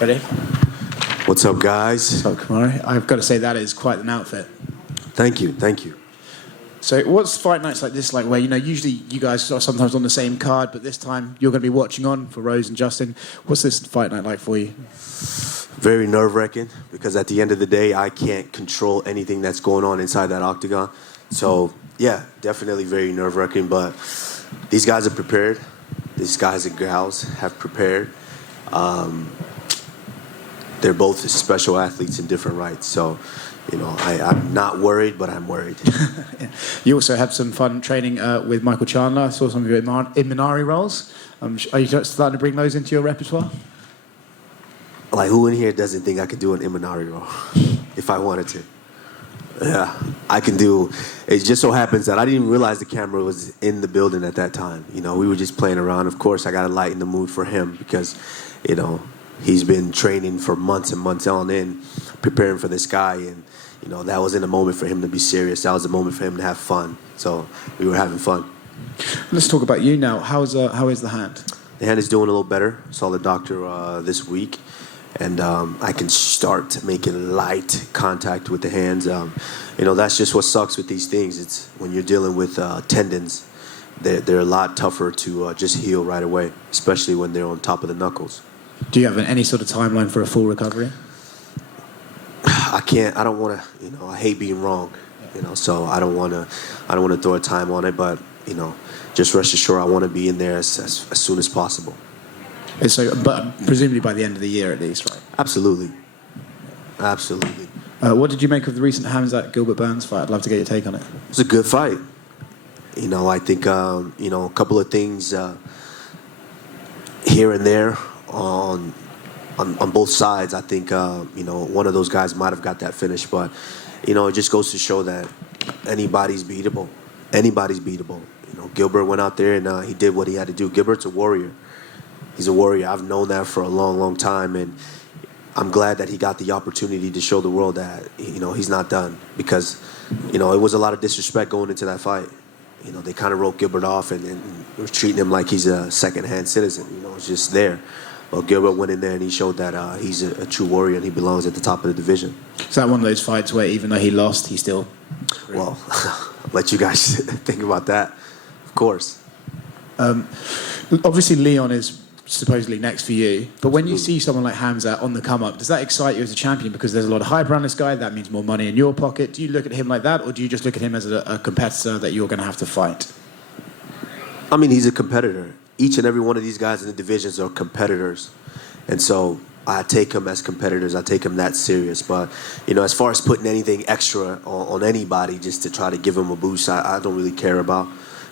Ready? What's up, guys? What's up, Kamara? I've got to say that is quite an outfit. Thank you, thank you. So what's fight nights like this like, where, you know, usually you guys are sometimes on the same card, but this time you're going to be watching on for Rose and Justin. What's this fight night like for you? Very nerve-wracking, because at the end of the day, I can't control anything that's going on inside that octagon. So, yeah, definitely very nerve-wracking, but these guys are prepared. These guys and gals have prepared. They're both special athletes in different rights. So, you know, I'm not worried, but I'm worried. You also had some fun training with Michael Chandler. I saw some of your Minari roles. Are you starting to bring those into your repertoire? Like, who in here doesn't think I could do an Imanari roll if I wanted to? Yeah, I can do. It just so happens that I didn't even realize the camera was in the building at that time. You know, we were just playing around. Of course, I got to lighten the mood for him because, you know, he's been training for months and months on end, preparing for this guy. And, you know, that wasn't a moment for him to be serious. That was a moment for him to have fun. So we were having fun. Let's talk about you now. How is the hand? The hand is doing a little better. Saw the doctor this week. And I can start making light contact with the hands. You know, that's just what sucks with these things. It's when you're dealing with tendons, they're a lot tougher to just heal right away, especially when they're on top of the knuckles. Do you have any sort of timeline for a full recovery? I can't. I don't want to. You know, I hate being wrong. You know, so I don't want to throw a time on it. But you know, just rest assured, I want to be in there as soon as possible. So, but presumably by the end of the year at least, right? Absolutely. Absolutely. What did you make of the recent Hamzat Gilbert Burns fight? I'd love to get your take on it. It was a good fight. You know, I think you know, a couple of things here and there on both sides. I think you know, one of those guys might have got that finish, but you know, it just goes to show that anybody's beatable. Anybody's beatable. You know, Gilbert went out there and he did what he had to do. Gilbert's a warrior. He's a warrior. I've known that for a long, long time, and I'm glad that he got the opportunity to show the world that, you know, he's not done, because, you know, it was a lot of disrespect going into that fight. You know, they kind of wrote Gilbert off and were treating him like he's a second-hand citizen. You know, it's just there. Well, Gilbert went in there and he showed that he's a true warrior and he belongs at the top of the division. Is that one of those fights where even though he lost, he still... Well, I'll let you guys think about that, of course. Obviously, Leon is supposedly next for you, but when you see someone like Hamzat on the come up, does that excite you as a champion because there's a lot of hype around this guy? That means more money in your pocket. Do you look at him like that, or do you just look at him as a competitor that you're going to have to fight? I mean, he's a competitor. Each and every one of these guys in the divisions are competitors, and so I take them as competitors. I take them that serious. But you know, as far as putting anything extra on anybody just to try to give him a boost, I don't really care about.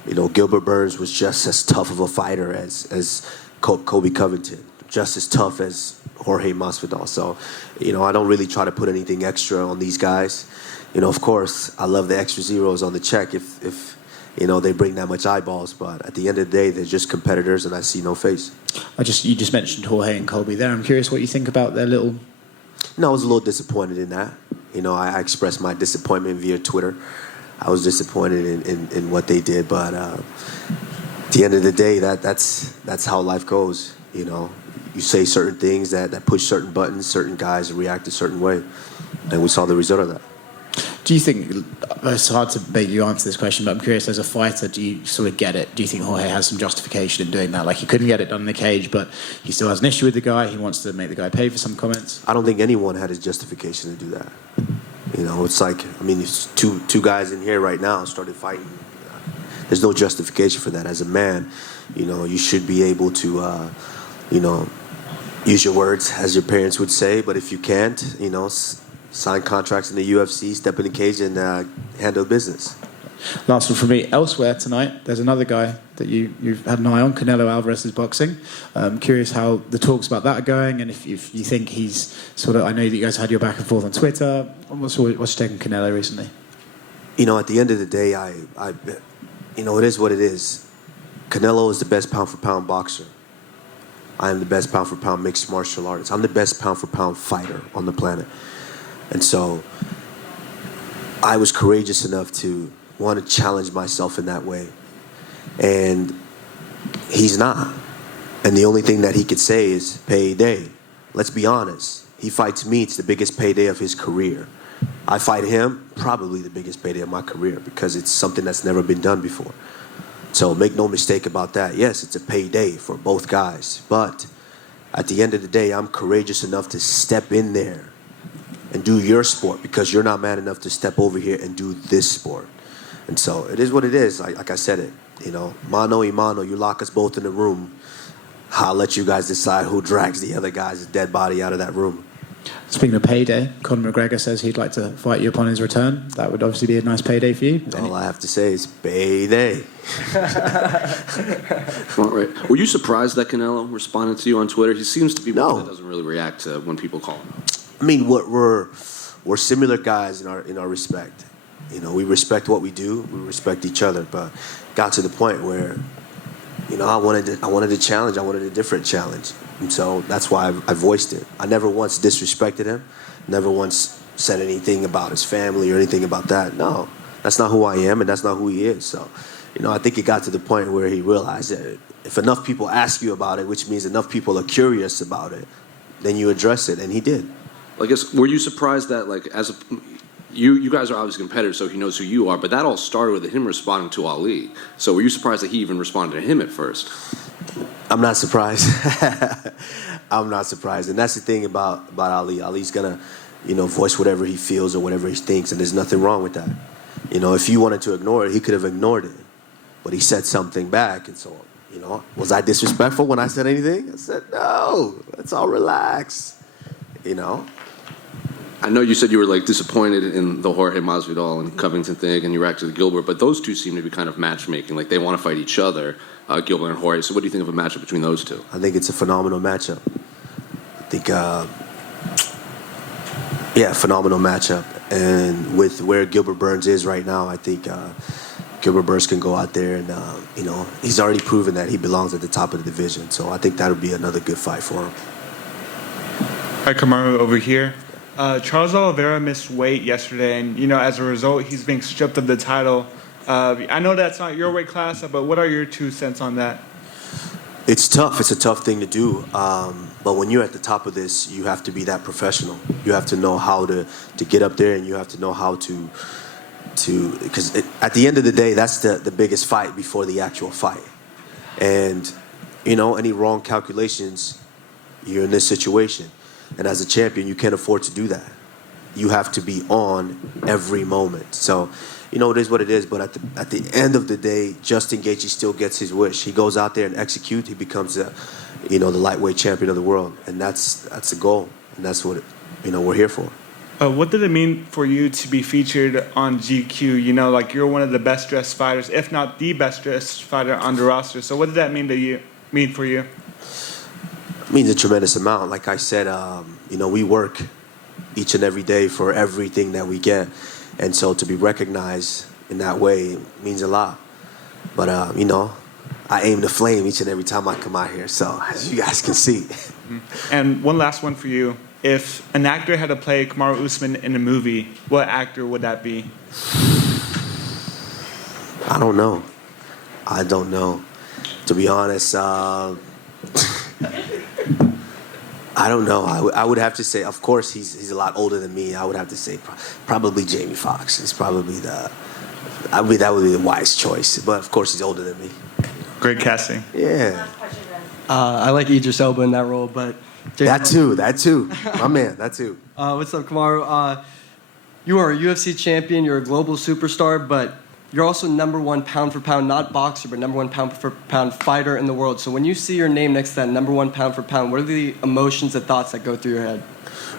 You know, Gilbert Burns was just as tough of a fighter as Kobe Covington, just as tough as Jorge Masvidal. So, you know, I don't really try to put anything extra on these guys. You know, of course, I love the extra zeros on the check if you know, they bring that much eyeballs. But at the end of the day, they're just competitors, and I see no face. You just mentioned Jorge and Colby there. I'm curious what you think about their little... No, I was a little disappointed in that. You know, I expressed my disappointment via Twitter. I was disappointed in what they did, but at the end of the day, that's how life goes. You know, you say certain things that push certain buttons, certain guys react a certain way, and we saw the result of that. Do you think, it's hard to make you answer this question, but I'm curious, as a fighter, do you sort of get it? Do you think Jorge has some justification in doing that? Like, he couldn't get it done in the cage, but he still has an issue with the guy. He wants to make the guy pay for some comments. I don't think anyone had his justification to do that. You know, it's like, I mean, there's two guys in here right now started fighting. There's no justification for that. As a man, you know, you should be able to, you know, use your words, as your parents would say. But if you can't, you know, sign contracts in the UFC, step in the cage, and handle business. Last one from me. Elsewhere tonight, there's another guy that you've had an eye on, Canelo Alvarez's boxing. I'm curious how the talks about that are going, and if you think he's sort of... I know that you guys had your back and forth on Twitter. What's your take on Canelo recently? You know, at the end of the day, you know, it is what it is. Canelo is the best pound-for-pound boxer. I am the best pound-for-pound mixed martial artist. I'm the best pound-for-pound fighter on the planet. And so I was courageous enough to want to challenge myself in that way. And he's not. And the only thing that he could say is payday. let's be honest. He fights me, it's the biggest payday of his career. I fight him, probably the biggest payday of my career because it's something that's never been done before. So make no mistake about that. Yes, it's a payday for both guys. But at the end of the day, I'm courageous enough to step in there and do your sport because you're not man enough to step over here and do this sport. And so it is what it is. Like I said it, mano y mano, you lock us both in the room. I'll let you guys decide who drags the other guy's dead body out of that room. Speaking of payday, Conor McGregor says he'd like to fight you upon his return. That would obviously be a nice payday for you. All I have to say is payday. All right. Were you surprised that Canelo responded to you on Twitter? He seems to be one that doesn't really react to when people call him out. I mean, we're similar guys in our respect. We respect what we do. We respect each other. But got to the point where, I wanted a challenge. I wanted a different challenge. And so that's why I voiced it. I never once disrespected him. Never once said anything about his family or anything about that. No, that's not who I am, and that's not who he is. So, I think it got to the point where he realized that if enough people ask you about it, which means enough people are curious about it, then you address it, and he did. I guess, were you surprised that, you guys are obviously competitors, so he knows who you are, but that all started with him responding to Ali. So were you surprised that he even responded to him at first? I'm not surprised. I'm not surprised. And that's the thing about Ali. Ali's going to, voice whatever he feels or whatever he thinks, and there's nothing wrong with that. If he wanted to ignore it, he could have ignored it. But he said something back, and so, was I disrespectful when I said anything? I said, no, let's all relax, I know you said you were disappointed in the Jorge Masvidal and Covington thing, and you reacted to Gilbert, but those two seem to be kind of matchmaking. They want to fight each other, Gilbert and Jorge. So what do you think of a matchup between those two? I think it's a phenomenal matchup. I think, phenomenal matchup. And with where Gilbert Burns is right now, I think Gilbert Burns can go out there and, he's already proven that he belongs at the top of the division. So I think that'll be another good fight for him. Hi, Kamaru over here. Charles Oliveira missed weight yesterday, and as a result, he's being stripped of the title. I know that's not your weight class, but what are your 2 cents on that? It's tough. It's a tough thing to do. But when you're at the top of this, you have to be that professional. You have to know how to get up there, and you have to know how to because at the end of the day, that's the biggest fight before the actual fight. And any wrong calculations, you're in this situation. And as a champion, you can't afford to do that. You have to be on every moment. So, it is what it is. But at the end of the day, Justin Gaethje still gets his wish. He goes out there and executes. He becomes the lightweight champion of the world, and that's the goal. And that's what we're here for. What did it mean for you to be featured on GQ? You're one of the best dressed fighters, if not the best dressed fighter on the roster. So what did that mean for you? It means a tremendous amount. Like I said, we work each and every day for everything that we get. And so to be recognized in that way means a lot. But, I aim to flame each and every time I come out here. So as you guys can see. And one last one for you. If an actor had to play Kamaru Usman in a movie, what actor would that be? I don't know. To be honest, I don't know. I would have to say, of course, he's a lot older than me. I would have to say probably Jamie Foxx. It's probably that would be the wise choice. But of course, he's older than me. Great casting. Yeah. I like Idris Elba in that role, but that too, my man, that too. What's up, Kamaru? You are a UFC champion. You're a global superstar, but you're also #1 pound for pound, not boxer, but #1 pound for pound fighter in the world. So when you see your name next to that #1 pound for pound, what are the emotions and thoughts that go through your head?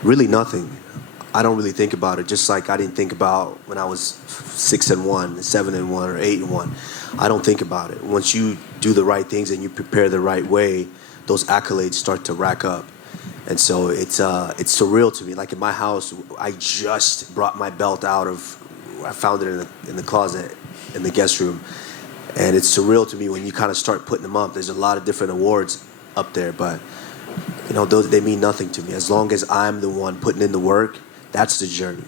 Really nothing. I don't really think about it. Just like I didn't think about when I was 6-1, 7-1, or 8-1. I don't think about it. Once you do the right things and you prepare the right way, those accolades start to rack up. And so it's surreal to me. Like in my house, I just brought my belt out of. I found it in the closet in the guest room, and it's surreal to me when you kind of start putting them up. There's a lot of different awards up there, but those, they mean nothing to me. As long as I'm the one putting in the work, that's the journey.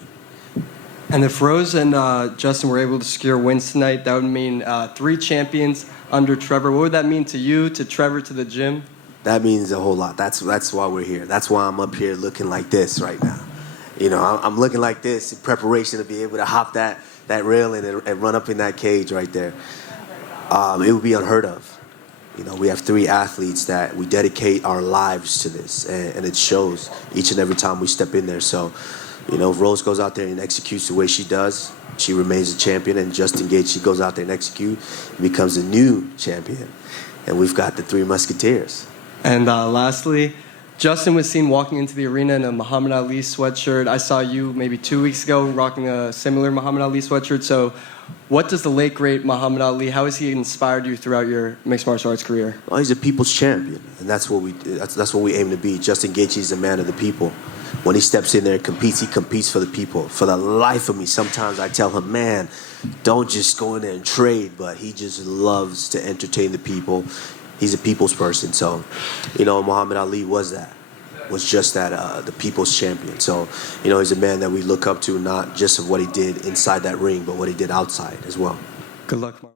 And if Rose and Justin were able to secure wins tonight, that would mean 3 champions under Trevor. What would that mean to you, to Trevor, to the gym? That means a whole lot. That's why we're here. That's why I'm up here looking like this right now. You know, I'm looking like this in preparation to be able to hop that railing and run up in that cage right there. It would be unheard of. You know, we have 3 athletes that we dedicate our lives to this, and it shows each and every time we step in there. So, you know, if Rose goes out there and executes the way she does, she remains a champion, and Justin Gaethje goes out there and executes, becomes a new champion. And we've got the 3 Musketeers. And lastly, Justin was seen walking into the arena in a Muhammad Ali sweatshirt. I saw you maybe 2 weeks ago rocking a similar Muhammad Ali sweatshirt. So what does the late, great Muhammad Ali, how has he inspired you throughout your mixed martial arts career? Well, he's a people's champion, and that's what we aim to be. Justin Gaethje is a man of the people. When he steps in there and competes, he competes for the people. For the life of me, sometimes I tell him, man, don't just go in there and trade, but he just loves to entertain the people. He's a people's person. So, you know, Muhammad Ali was just that, the people's champion. So, you know, he's a man that we look up to, not just of what he did inside that ring, but what he did outside as well. Good luck, Mark.